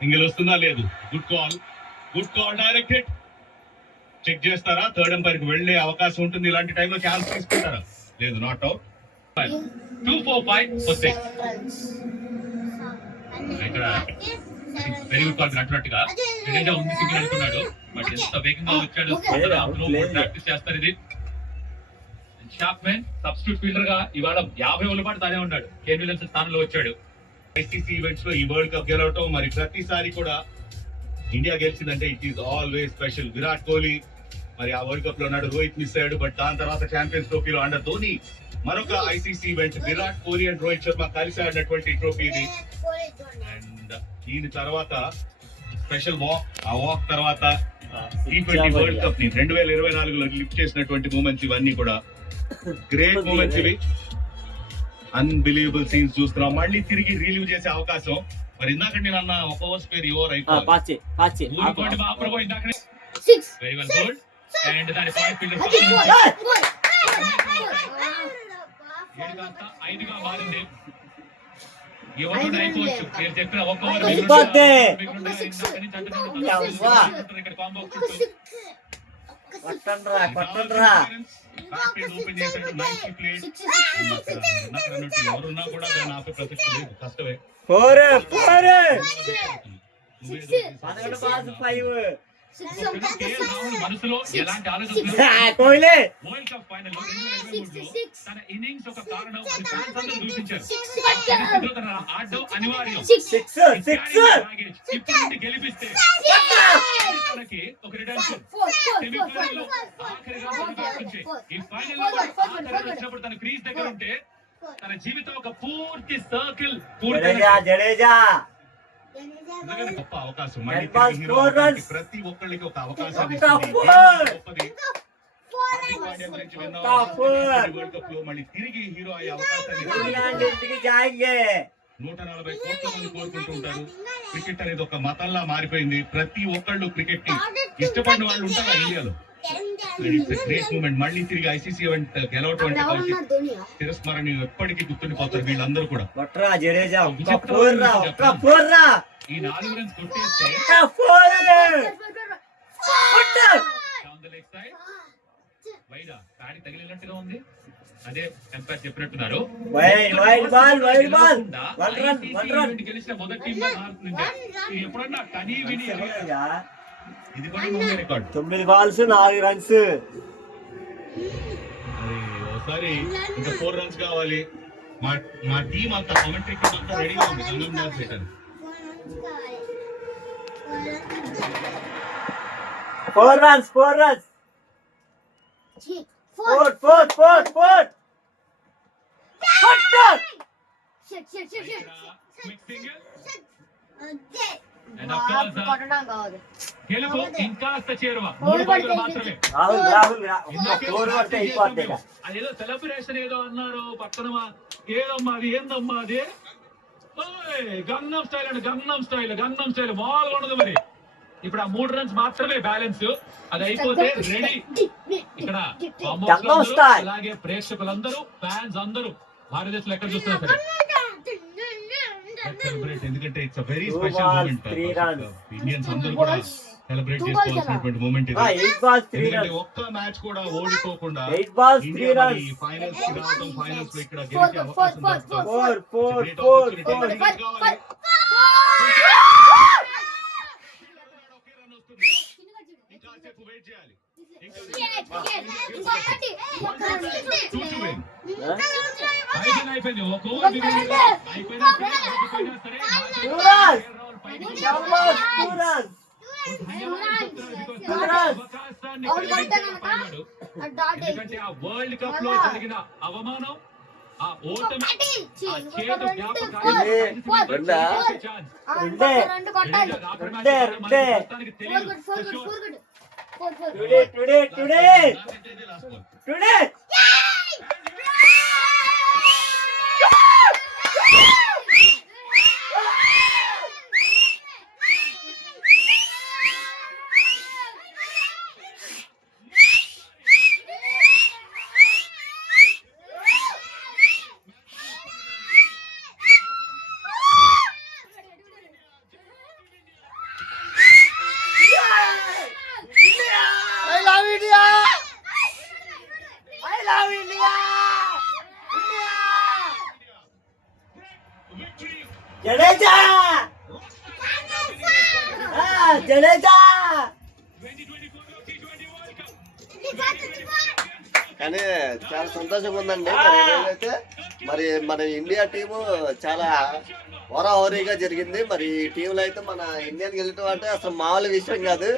Single వస్తుందా లేదు. Good call directed. Check చేస్తారా, థర్డ్ ఎంపైర్ కి వెళ్లే అవకాశం ఉంటుంది. ఇలాంటి టైంలో ఛాన్స్ తీసుకుంటారా లేదు. Not out. 2 4 5 6 ఇక్కడ వెరీ గుడ్ కాల్ అంటున్నట్టుగా జడేజా ఉంది సింగిల్ అనుకున్నాడు. బట్ ఎంత వేగంగా వచ్చాడు. ప్రాక్టీస్ చేస్తారు ఇది. షాప్మెన్ సబ్స్టిట్యూట్ ఫీల్డర్ గా ఇవాళ 50 ఓవర్ల పాటు తానే ఉన్నాడు. కేన్ విలియమ్సన్ స్థానంలో వచ్చాడు. ఐసీసీ ఈవెంట్స్ లో ఈ వరల్డ్ కప్ గెలవటం మరి ప్రతిసారి కూడా ఇండియా గెలిచిందంటే it is always special. Virat Kohli మరి ఆ వరల్డ్ కప్ లో ఉన్నాడు. రోహిత్ మిస్ అయ్యాడు. బట్ దాని తర్వాత ఛాంపియన్స్ ట్రోఫీలో అండర్ ధోని మరొక ICC event Virat Kohli and Rohit Sharma కలిసి ఆడినటువంటి ట్రోఫీ ఇది. అండ్ దీని తర్వాత స్పెషల్ వాక్, ఆ వాక్ తర్వాత T20 వరల్డ్ కప్ ని 2024లో లిఫ్ట్ చేసినటువంటి మూమెంట్స్ ఇవన్నీ కూడా గ్రేట్ మూమెంట్స్ ఇవి. అన్బిలీవబుల్ సీన్స్ చూస్తున్నాం. మళ్ళీ తిరిగి రిలీవ్ చేసే అవకాశం. మరి ఇందాక నేను అన్న ఒక ఓవర్ స్పేర్ ఓవర్ అయిపోయింది. Very well good. అండ్ దాని పాయింట్ ఫీల్డర్ 7-5గా మారింది. ఎవరు అయిపోవచ్చు. నేను చెప్పిన ఒక ఓవర్ ఎవరున్నా కూడా దాని ఆపే ప్రసక్తి లేదు. కష్టమే. మనసులో ఎలాంటి ఆలోచన తన ఇన్నింగ్స్ ఒక కారణం దూషించారు. ఆడడం అనివార్యం. ఇప్పుడు నుండి గెలిపిస్తే తనకి ఒక రిడెంప్షన్. సెమీఫైనల్ ఆఖరి ఈ ఫైనల్ వచ్చినప్పుడు తన క్రీజ్ దగ్గర ఉంటే తన జీవితం ఒక పూర్తి సర్కిల్ జడేజా గొప్ప అవకాశం. ప్రతి ఒక్కళ్ళకి ఒక అవకాశాన్ని వరల్డ్ కప్ లో మళ్ళీ తిరిగి హీరో అయ్యే అవకాశాన్ని 140 కోట్ల మంది కోరుకుంటూ ఉంటారు. క్రికెట్ అనేది ఒక మతంలా మారిపోయింది. ప్రతి ఒక్కళ్ళు క్రికెట్ ని ఇష్టపడిన వాళ్ళు ఉంటారు ఇండియాలో. Great moment. మళ్ళీ తిరిగి ఐసీసీ ఈవెంట్ గెలవటం తిరస్మరణ ఎప్పటికీ గుర్తుండిపోతారు వీళ్ళందరూ కూడా. ఈ 4 రన్స్ కొట్టేస్తే వైడా ప్యాడి తగిలినట్టుగా ఉంది. అదే ఎంపైర్ చెప్పినట్టున్నారు. గెలిచిన మొదటి టీమ్ ఎప్పుడన్నా కనీ విని ఇది కూడా రికార్డ్. 9 balls 4 runs. ఒకసారి ఇంకా 4 రన్స్ కావాలి. మా టీం అంతా కామెంటరీ అంతా రెడీగా ఉంది. గంగం డాన్స్ పెట్టాను. 4 runs. 4 గెలుపు ఇంకాస్త చేరువ. 3 పరుగులు మాత్రమే. అదేదో సెలబ్రేషన్ ఏదో అన్నారు పక్కన. ఏదమ్మా అది, ఏందమ్మా అది? గంగం స్టైల్ అండి. గంగం స్టైల్ మామూలుగా ఉండదు. మరి ఇప్పుడు ఆ 3 రన్స్ మాత్రమే బ్యాలెన్స్. అది అయిపోతే రెడీ. ఇక్కడ అలాగే ప్రేక్షకులందరూ, ఫ్యాన్స్ అందరూ భారతదేశంలో ఎక్కడ చూస్తున్నారు సరే సెలబ్రేట్. ఎందుకంటే it's very special moment. Indians అందరూ కూడా సెలబ్రేట్ చేసుకోవాల్సినటువంటి మూమెంట్ ఇది. ఒక్క మ్యాచ్ కూడా ఓడిపోకుండా ఫైనల్స్ కి రావడం, ఫైనల్స్ లో ఇక్కడ గెలిచే అవకాశం ఇంకాసేపు వెయిట్ చేయాలి. అయిపోయింది. ఒక ఓవర్ అయిపోయినా ఎందుకంటే ఆ వరల్డ్ కప్ లో జరిగిన అవమానం, ఆ ఓటమి, ఆ చేదు జడేజా కానీ చాలా సంతోషంగా ఉందండి. మరి ఈరోజైతే మరి మన ఇండియా టీము చాలా హోరాహోరీగా జరిగింది. మరి ఈ టీంలో అయితే మన ఇండియన్ గెలవటం అంటే అసలు మామూలు విషయం కాదు.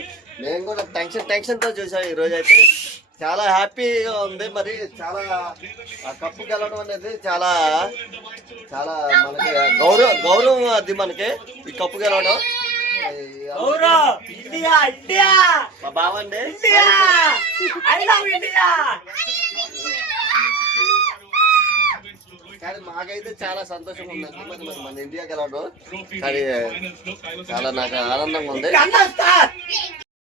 మేము కూడా టెన్షన్తో చూసాం. ఈ రోజు అయితే చాలా హ్యాపీగా ఉంది. మరి చాలా ఆ కప్పు గెలవడం అనేది చాలా చాలా మనకి గౌరవం అది మనకి ఈ కప్పు గెలవడం. ఇండియా ఇండియా మా బావండి ఇండియా ఐ లవ్ ఇండియా. కానీ మాకైతే చాలా సంతోషంగా ఉందండి. మరి మన ఇండియా గెలవడం కానీ చాలా నాకు ఆనందంగా ఉంది.